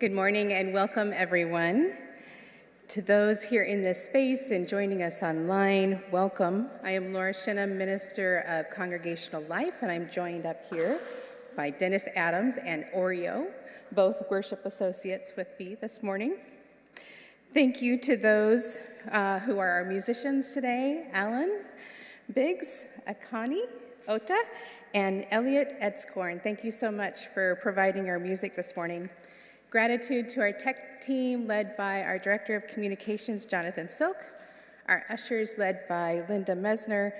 Good morning and welcome everyone. To those here in this space and joining us online, welcome. I am Laura Shennum, Minister of Congregational Life, and I'm joined up here by Dennis Adams and Oreo, both worship associates with me this morning. Thank you to those who are our musicians today, Alan, Biggs, Akani, Ota, and Elliot Edscorn. Thank you so much for providing our music this morning. Gratitude to our tech team led by our Director of Communications, Jonathan Silk, our ushers led by Linda Mesner,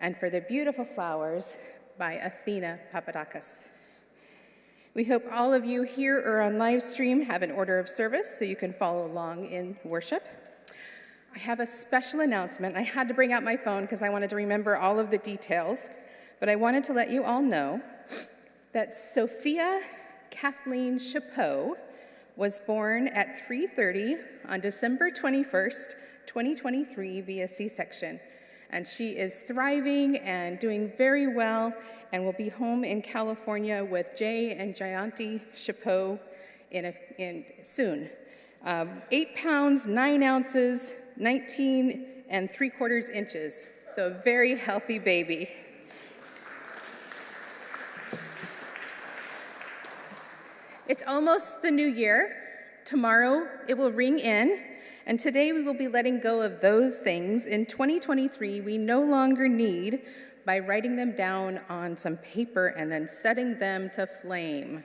and for the beautiful flowers by Athena Papadakis. We hope all of you here or on live stream have an order of service so you can follow along in worship. I have a special announcement. I had to bring out my phone because I wanted to remember all of the details, but I wanted to let you all know that Sophia Kathleen Chapeau was born at 3:30 on December 21st, 2023 via C-section. And she is thriving and doing very well and will be home in California with Jay and Jayanti Chapeau soon. 8 pounds, 9 ounces, 19 3/4 inches. So a very healthy baby. It's almost the new year. Tomorrow it will ring in, and today we will be letting go of those things in 2023 we no longer need by writing them down on some paper and then setting them to flame.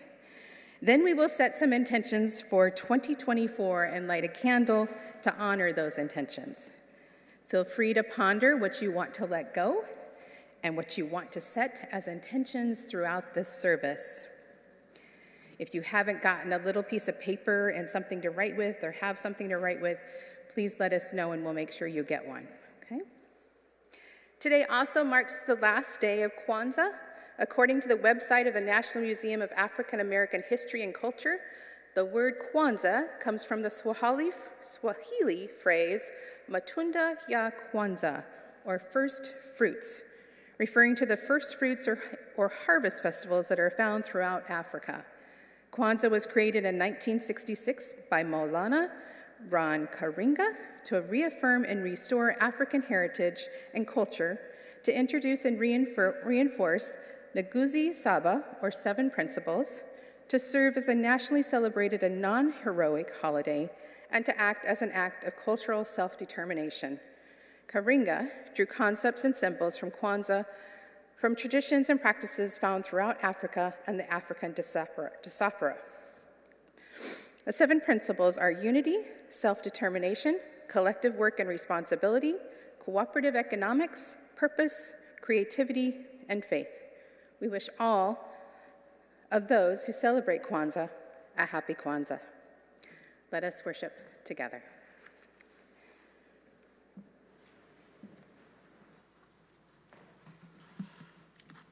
Then we will set some intentions for 2024 and light a candle to honor those intentions. Feel free to ponder what you want to let go and what you want to set as intentions throughout this service. If you haven't gotten a little piece of paper and something to write with or have something to write with, please let us know and we'll make sure you get one, okay? Today also marks the last day of Kwanzaa. According to the website of the National Museum of African American History and Culture, the word Kwanzaa comes from the Swahili phrase, matunda ya Kwanzaa, or first fruits, referring to the first fruits or harvest festivals that are found throughout Africa. Kwanzaa was created in 1966 by Maulana Ron Karinga to reaffirm and restore African heritage and culture, to introduce and reinforce Nguzi Saba, or 7 principles, to serve as a nationally celebrated and non-heroic holiday, and to act as an act of cultural self-determination. Karinga drew concepts and symbols from Kwanzaa from traditions and practices found throughout Africa and the African diaspora. The 7 principles are unity, self-determination, collective work and responsibility, cooperative economics, purpose, creativity, and faith. We wish all of those who celebrate Kwanzaa a happy Kwanzaa. Let us worship together.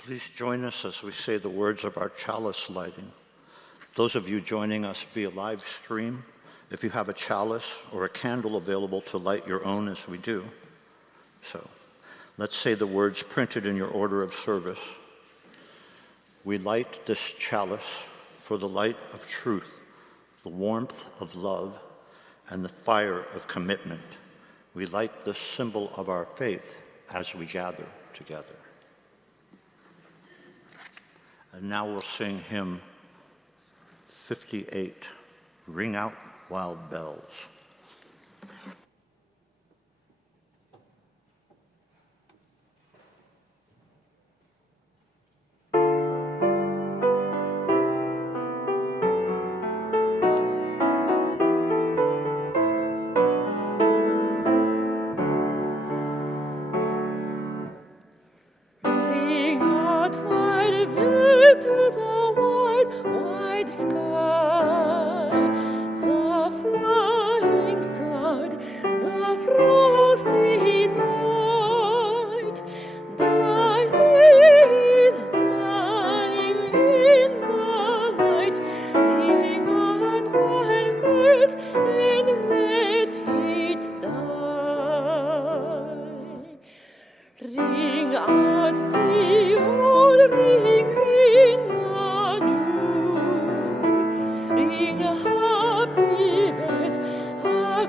Please join us as we say the words of our chalice lighting. Those of you joining us via live stream, if you have a chalice or a candle available to light your own as we do. So, let's say the words printed in your order of service. We light this chalice for the light of truth, the warmth of love, and the fire of commitment. We light this symbol of our faith as we gather together. And now we'll sing hymn 58, Ring Out Wild Bells. Wide sky, the flying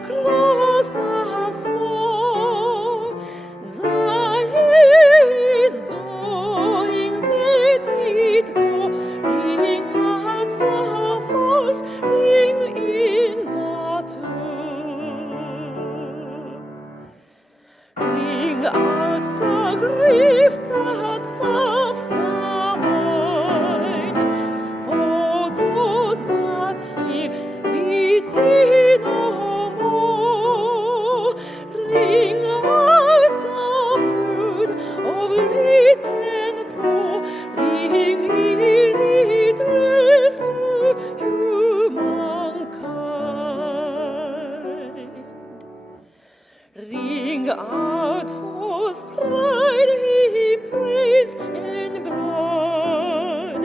across the snow. The is going, let it go. Ring out the false, ring in the tomb. Ring out the grief that sobs the mind, for those that he will see no more. Ring out the fruit of rich and poor, ring it redress to humankind. Ring out whose pride he praise and blood,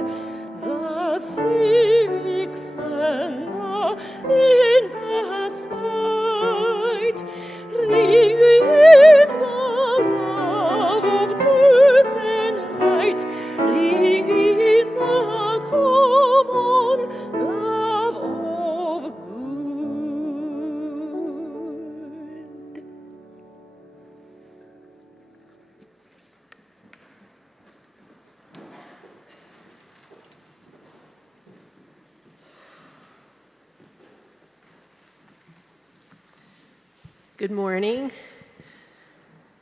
the civics and the spite. Ring in the love of truth and right, ring in the common love of good. Good morning.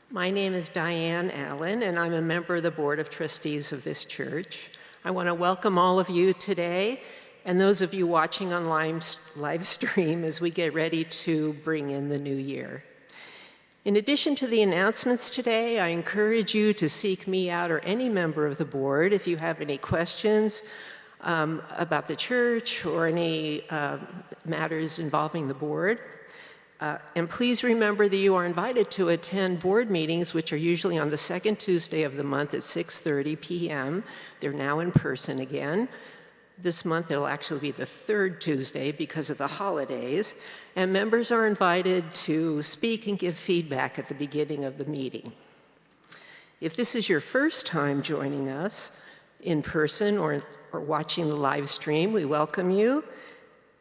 My name is Diane Allen, and I'm a member of the Board of Trustees of this church. I want to welcome all of you today, and those of you watching on live stream as we get ready to bring in the new year. In addition to the announcements today, I encourage you to seek me out or any member of the board if you have any questions about the church or any matters involving the board. And please remember that you are invited to attend board meetings, which are usually on the second Tuesday of the month at 6:30 p.m. They're now in person again. This month it'll actually be the third Tuesday because of the holidays. And members are invited to speak and give feedback at the beginning of the meeting. If this is your first time joining us in person or watching the live stream, we welcome you.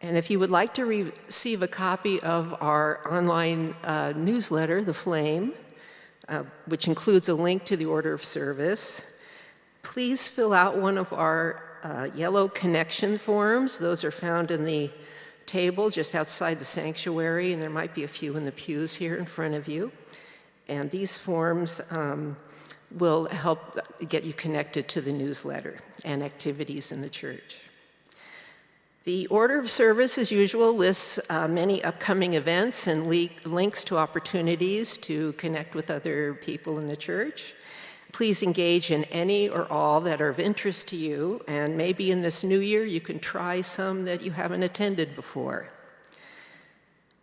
And if you would like to receive a copy of our online newsletter, The Flame, which includes a link to the order of service, please fill out one of our yellow connection forms. Those are found in the table just outside the sanctuary, and there might be a few in the pews here in front of you. And these forms will help get you connected to the newsletter and activities in the church. The order of service, as usual, lists many upcoming events and links to opportunities to connect with other people in the church. Please engage in any or all that are of interest to you, and maybe in this new year you can try some that you haven't attended before.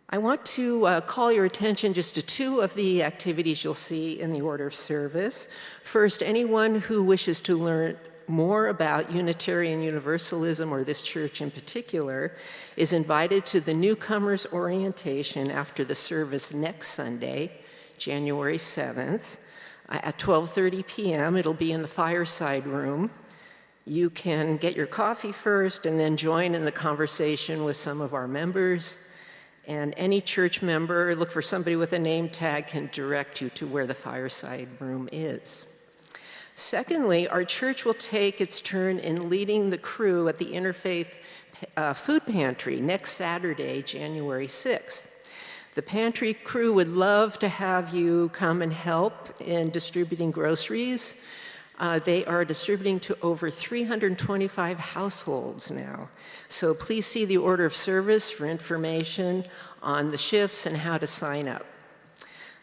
I want to call your attention just to two of the activities you'll see in the order of service. First, anyone who wishes to learn more about Unitarian Universalism, or this church in particular, is invited to the newcomers orientation after the service next Sunday, January 7th, at 12:30 p.m. It'll be in the fireside room. You can get your coffee first and then join in the conversation with some of our members. And any church member, look for somebody with a name tag, can direct you to where the fireside room is. Secondly, our church will take its turn in leading the crew at the Interfaith Food Pantry next Saturday, January 6th. The pantry crew would love to have you come and help in distributing groceries. They are distributing to over 325 households now. So please see the order of service for information on the shifts and how to sign up.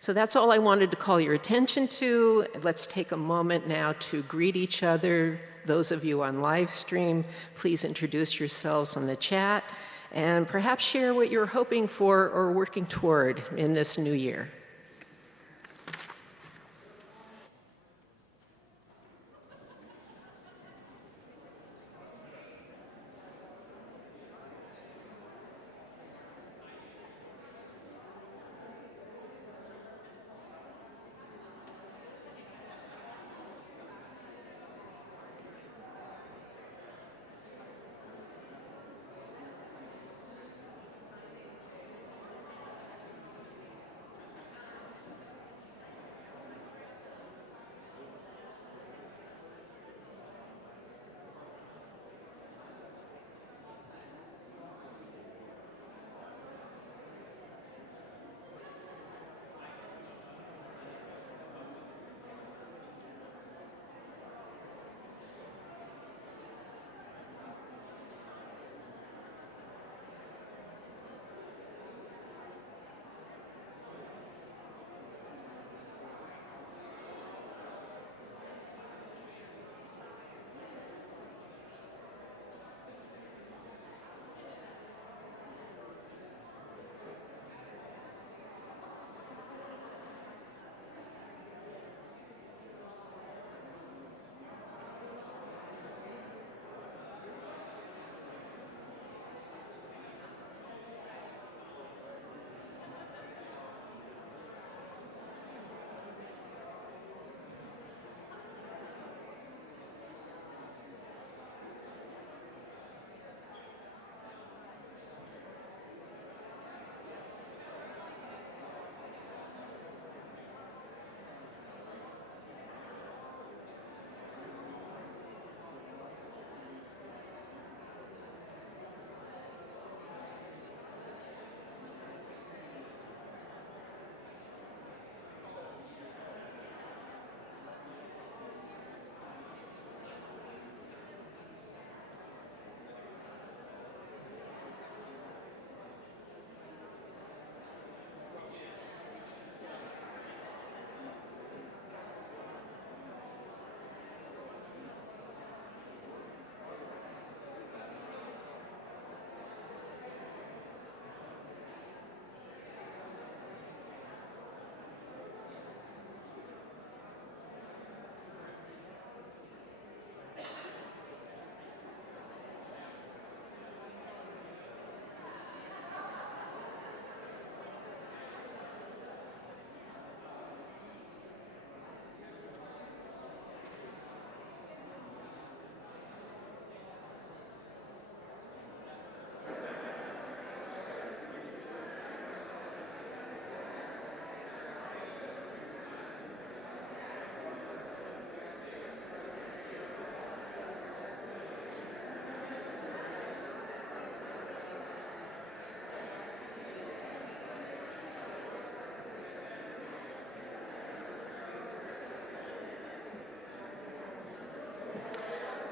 So that's all I wanted to call your attention to. Let's take a moment now to greet each other. Those of you on live stream, please introduce yourselves on the chat and perhaps share what you're hoping for or working toward in this new year.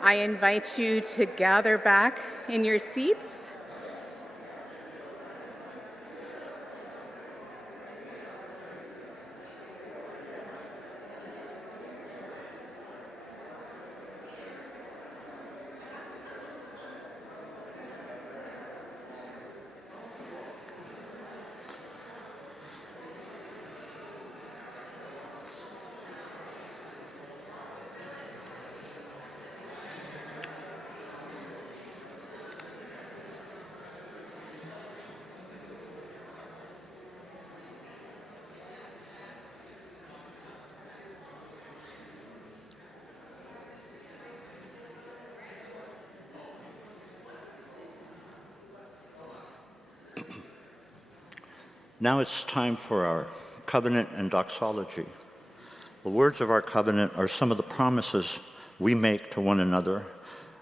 I invite you to gather back in your seats. Now it's time for our covenant and doxology. The words of our covenant are some of the promises we make to one another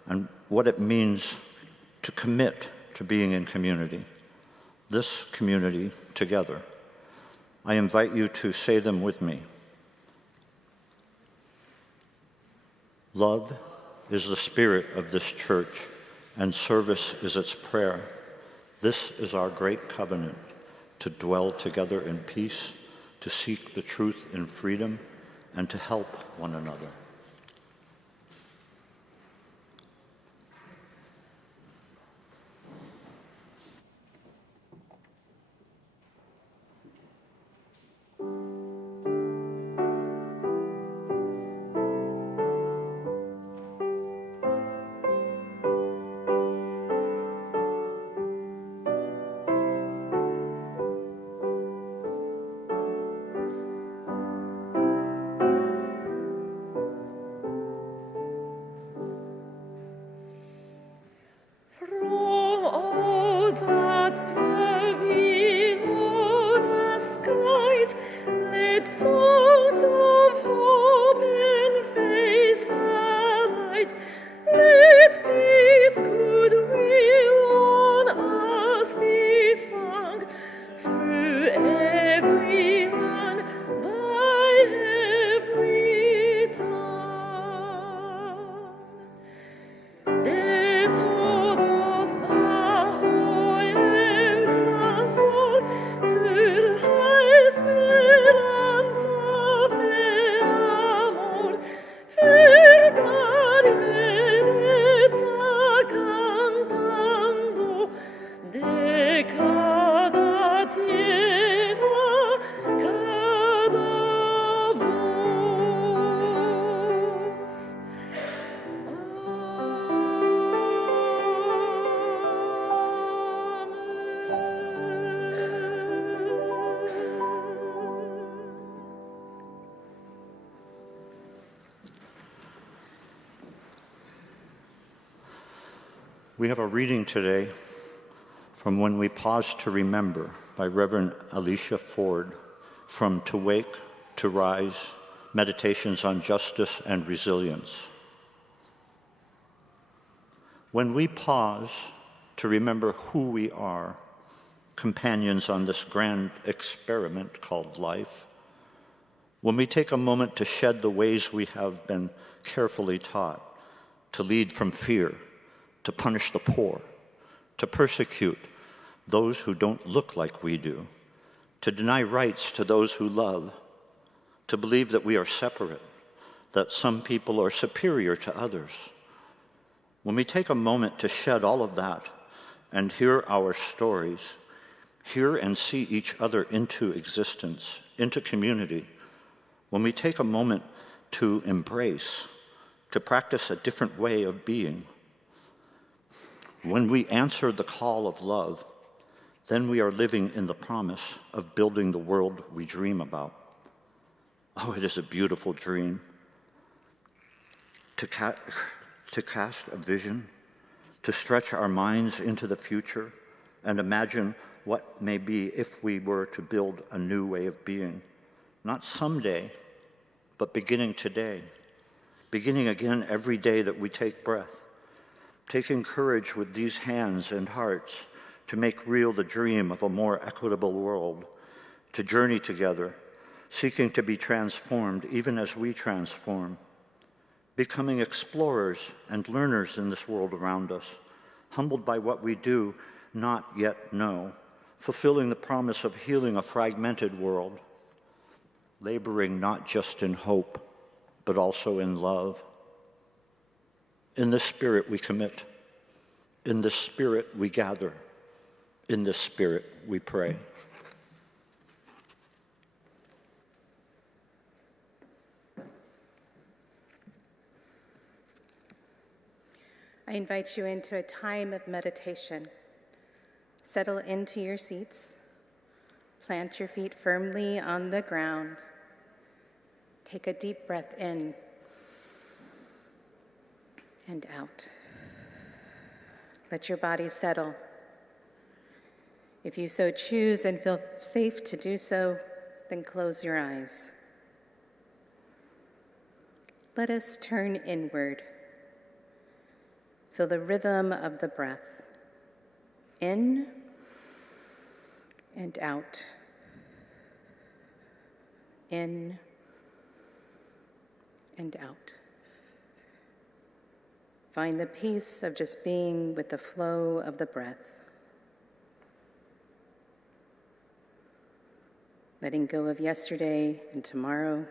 and what it means to commit to being in community, this community together. I invite you to say them with me. Love is the spirit of this church, and service is its prayer. This is our great covenant, to dwell together in peace, to seek the truth in freedom, and to help one another. We have a reading today from When We Pause to Remember by Reverend Alicia Ford, from To Wake, to Rise, Meditations on Justice and Resilience. When we pause to remember who we are, companions on this grand experiment called life, when we take a moment to shed the ways we have been carefully taught, to lead from fear, to punish the poor, to persecute those who don't look like we do, to deny rights to those who love, to believe that we are separate, that some people are superior to others. When we take a moment to shed all of that and hear our stories, hear and see each other into existence, into community, when we take a moment to embrace, to practice a different way of being, when we answer the call of love, then we are living in the promise of building the world we dream about. Oh, it is a beautiful dream. To cast a vision, to stretch our minds into the future and imagine what may be if we were to build a new way of being. Not someday, but beginning today. Beginning again every day that we take breath. Taking courage with these hands and hearts to make real the dream of a more equitable world, to journey together, seeking to be transformed even as we transform, becoming explorers and learners in this world around us, humbled by what we do not yet know, fulfilling the promise of healing a fragmented world, laboring not just in hope, but also in love. In this spirit we commit. In this spirit we gather. In this spirit we pray. I invite you into a time of meditation. Settle into your seats. Plant your feet firmly on the ground. Take a deep breath in and out. Let your body settle. If you so choose and feel safe to do so, then close your eyes. Let us turn inward. Feel the rhythm of the breath, in and out, in and out. Find the peace of just being with the flow of the breath. Letting go of yesterday and tomorrow.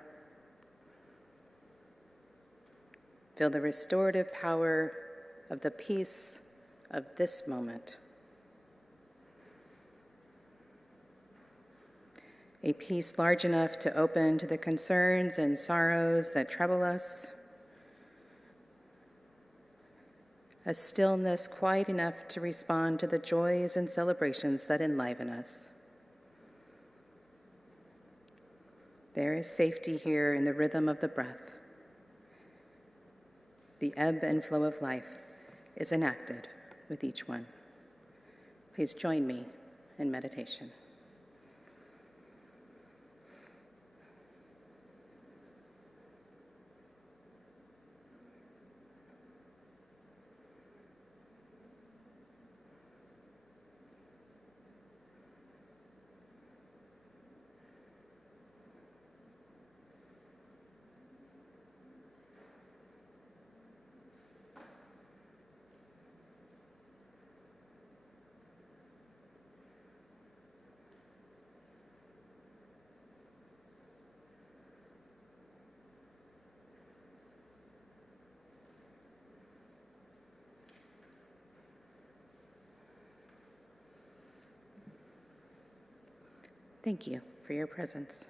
Feel the restorative power of the peace of this moment. A peace large enough to open to the concerns and sorrows that trouble us. A stillness quiet enough to respond to the joys and celebrations that enliven us. There is safety here in the rhythm of the breath. The ebb and flow of life is enacted with each one. Please join me in meditation. Thank you for your presence.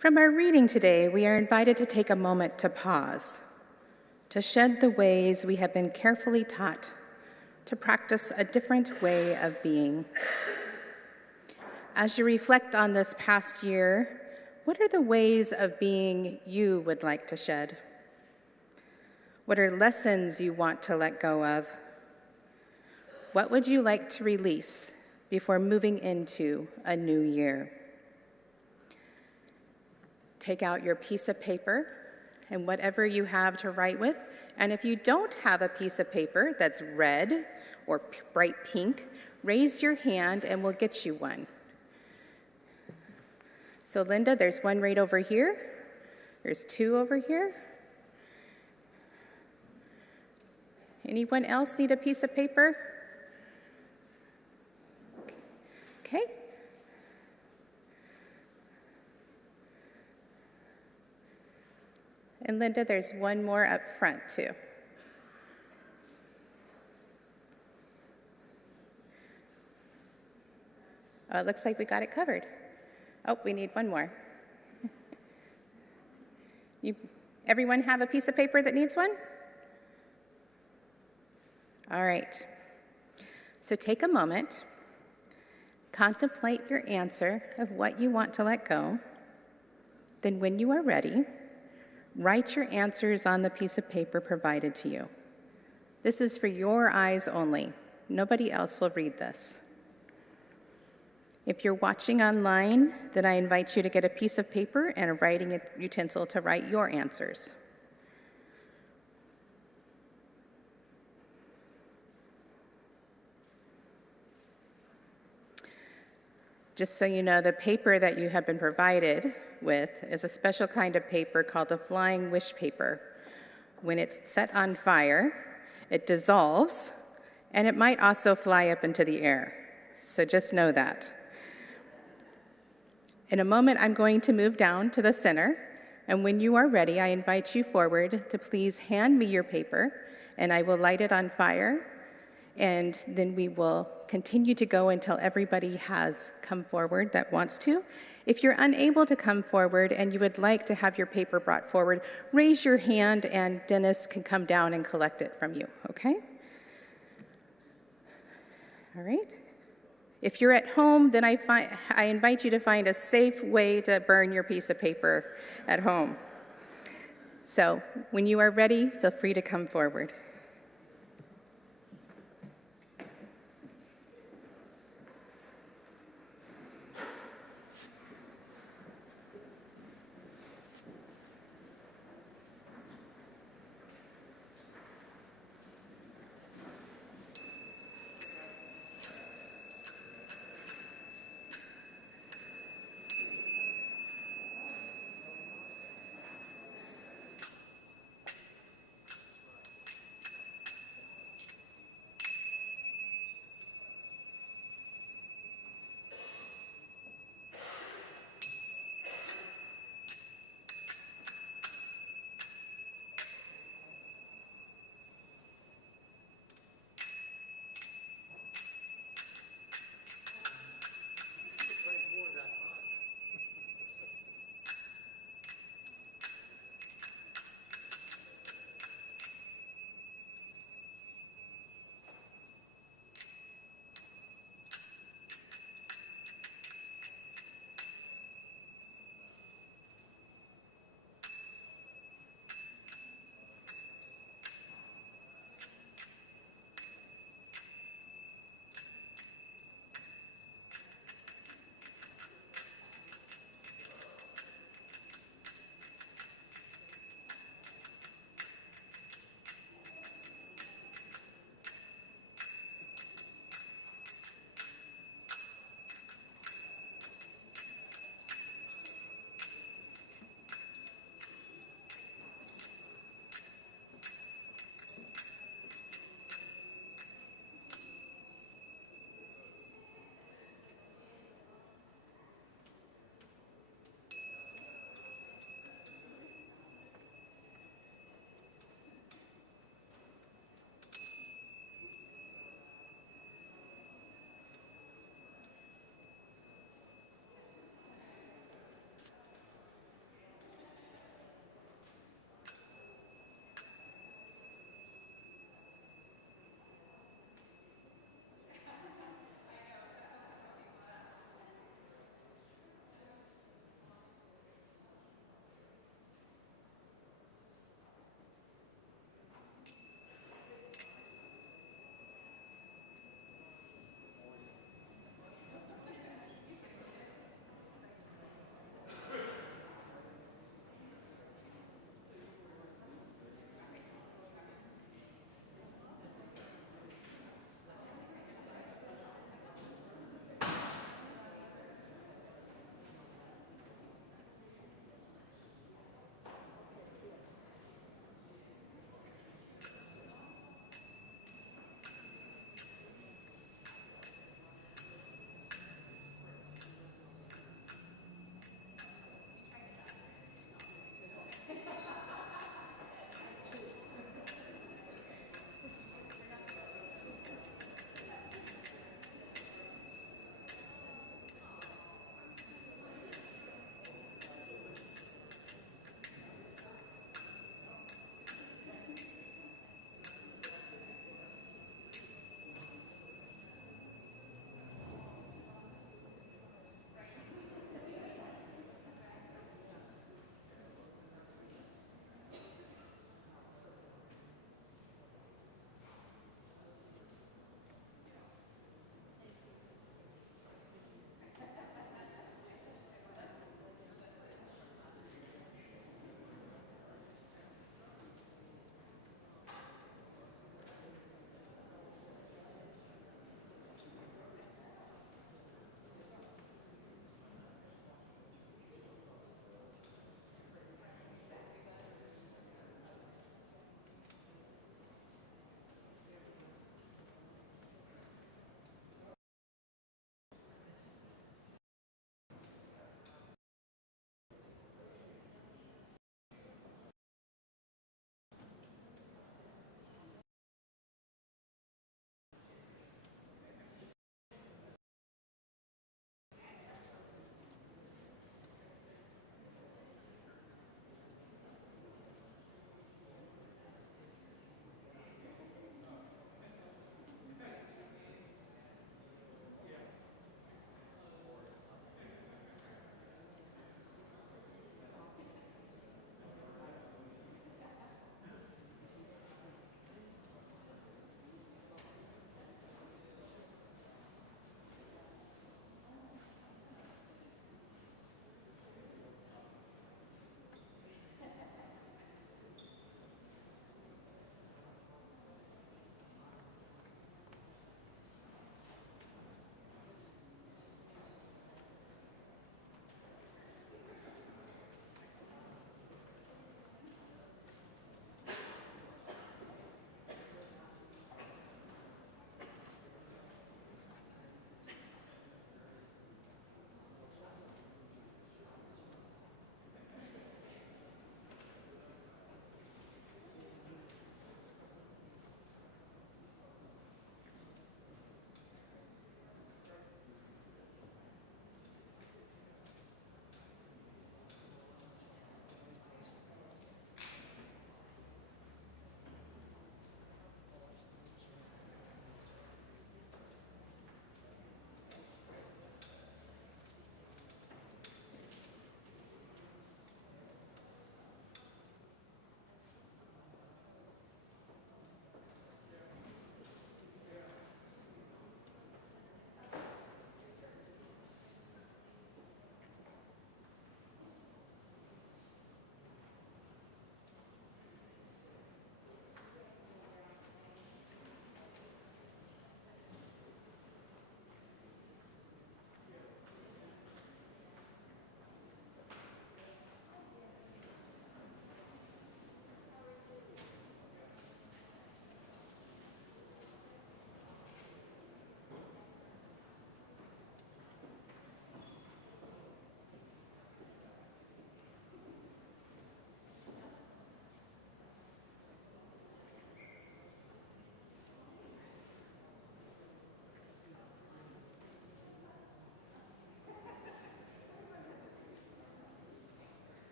From our reading today, we are invited to take a moment to pause, to shed the ways we have been carefully taught to practice a different way of being. As you reflect on this past year, what are the ways of being you would like to shed? What are lessons you want to let go of? What would you like to release before moving into a new year? Take out your piece of paper and whatever you have to write with. And if you don't have a piece of paper that's red or bright pink, raise your hand and we'll get you one. So Linda, there's one right over here. There's two over here. Anyone else need a piece of paper? Okay. And Linda, there's one more up front too. Oh, it looks like we got it covered. Oh, we need one more. Everyone have a piece of paper that needs one? All right. So take a moment, contemplate your answer of what you want to let go. Then when you are ready, write your answers on the piece of paper provided to you. This is for your eyes only. Nobody else will read this. If you're watching online, then I invite you to get a piece of paper and a writing utensil to write your answers. Just so you know, the paper that you have been provided with is a special kind of paper called the flying wish paper. When it's set on fire, it dissolves, and it might also fly up into the air. So just know that. In a moment, I'm going to move down to the center, and when you are ready, I invite you forward to please hand me your paper, and I will light it on fire, and then we will continue to go until everybody has come forward that wants to. If you're unable to come forward and you would like to have your paper brought forward, raise your hand and Dennis can come down and collect it from you, okay? All right. If you're at home, then I invite you to find a safe way to burn your piece of paper at home. So when you are ready, feel free to come forward.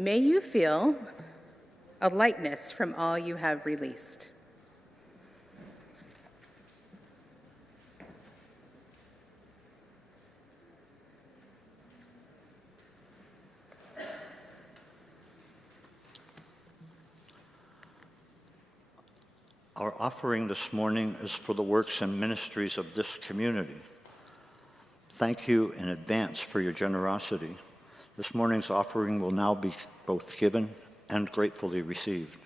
May you feel a lightness from all you have released. Our offering this morning is for the works and ministries of this community. Thank you in advance for your generosity. This morning's offering will now be both given and gratefully received.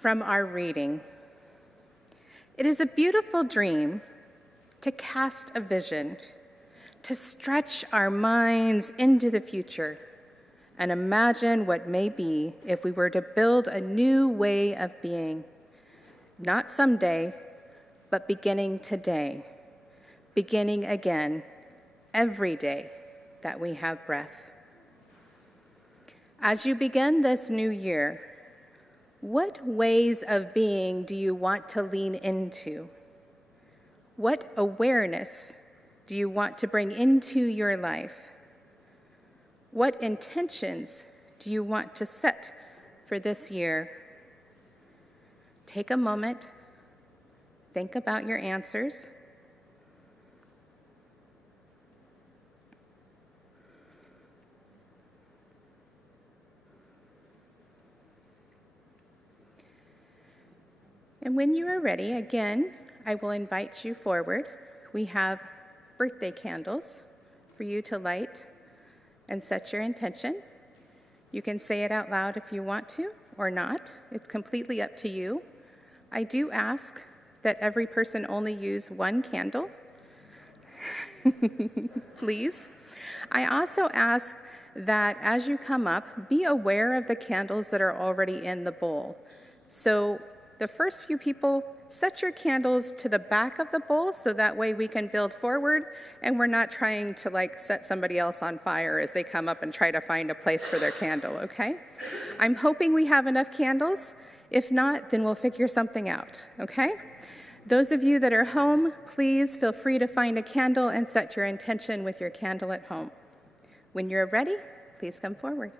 From our reading, it is a beautiful dream to cast a vision, to stretch our minds into the future and imagine what may be if we were to build a new way of being, not someday, but beginning today, beginning again every day that we have breath. As you begin this new year, what ways of being do you want to lean into? What awareness do you want to bring into your life? What intentions do you want to set for this year? Take a moment, think about your answers. And when you are ready, again, I will invite you forward. We have birthday candles for you to light and set your intention. You can say it out loud if you want to or not. It's completely up to you. I do ask that every person only use one candle, please. I also ask that as you come up, be aware of the candles that are already in the bowl. So the first few people, set your candles to the back of the bowl so that way we can build forward and we're not trying to set somebody else on fire as they come up and try to find a place for their candle, okay? I'm hoping we have enough candles. If not, then we'll figure something out, okay? Those of you that are home, please feel free to find a candle and set your intention with your candle at home. When you're ready, please come forward.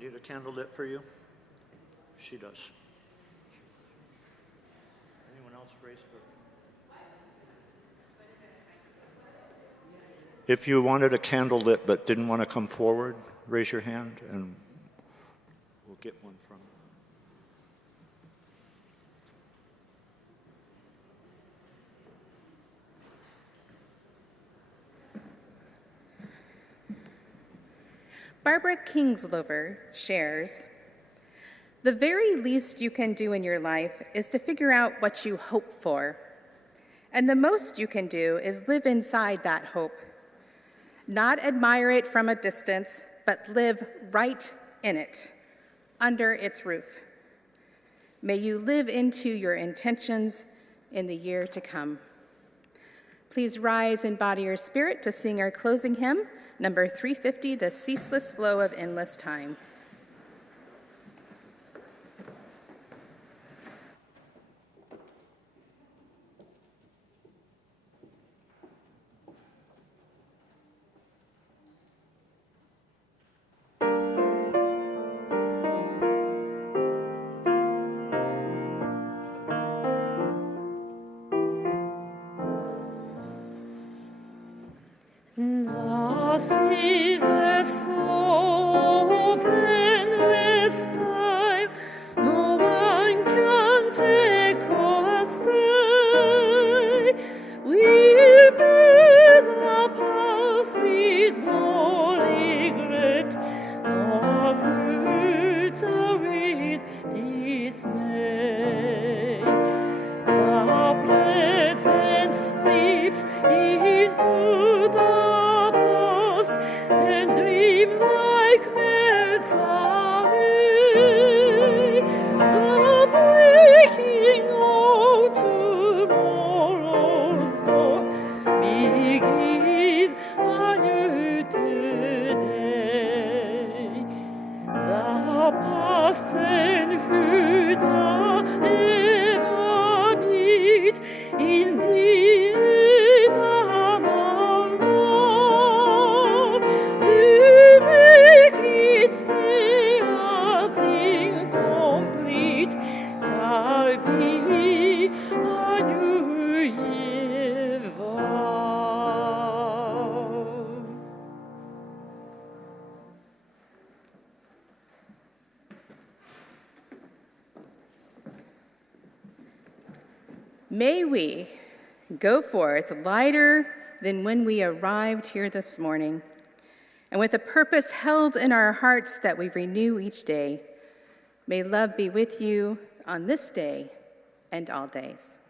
Need a candle lit for you? She does. Anyone else raise her? If you wanted a candle lit but didn't want to come forward, raise your hand and we'll get one from you. Barbara Kingslover shares, "The very least you can do in your life is to figure out what you hope for. And the most you can do is live inside that hope. Not admire it from a distance, but live right in it, under its roof. May you live into your intentions in the year to come." Please rise in body or spirit to sing our closing hymn, number 350, The Ceaseless Flow of Endless Time. The ceaseless flow of endless time, no one can take or stay. We'll bear the past with no regret, no future with dismay. The present slips into the and dream like melts away. The breaking of tomorrow's dawn begins anew today. The past and future ever meet in the May we go forth lighter than when we arrived here this morning, and with a purpose held in our hearts that we renew each day. May love be with you on this day and all days.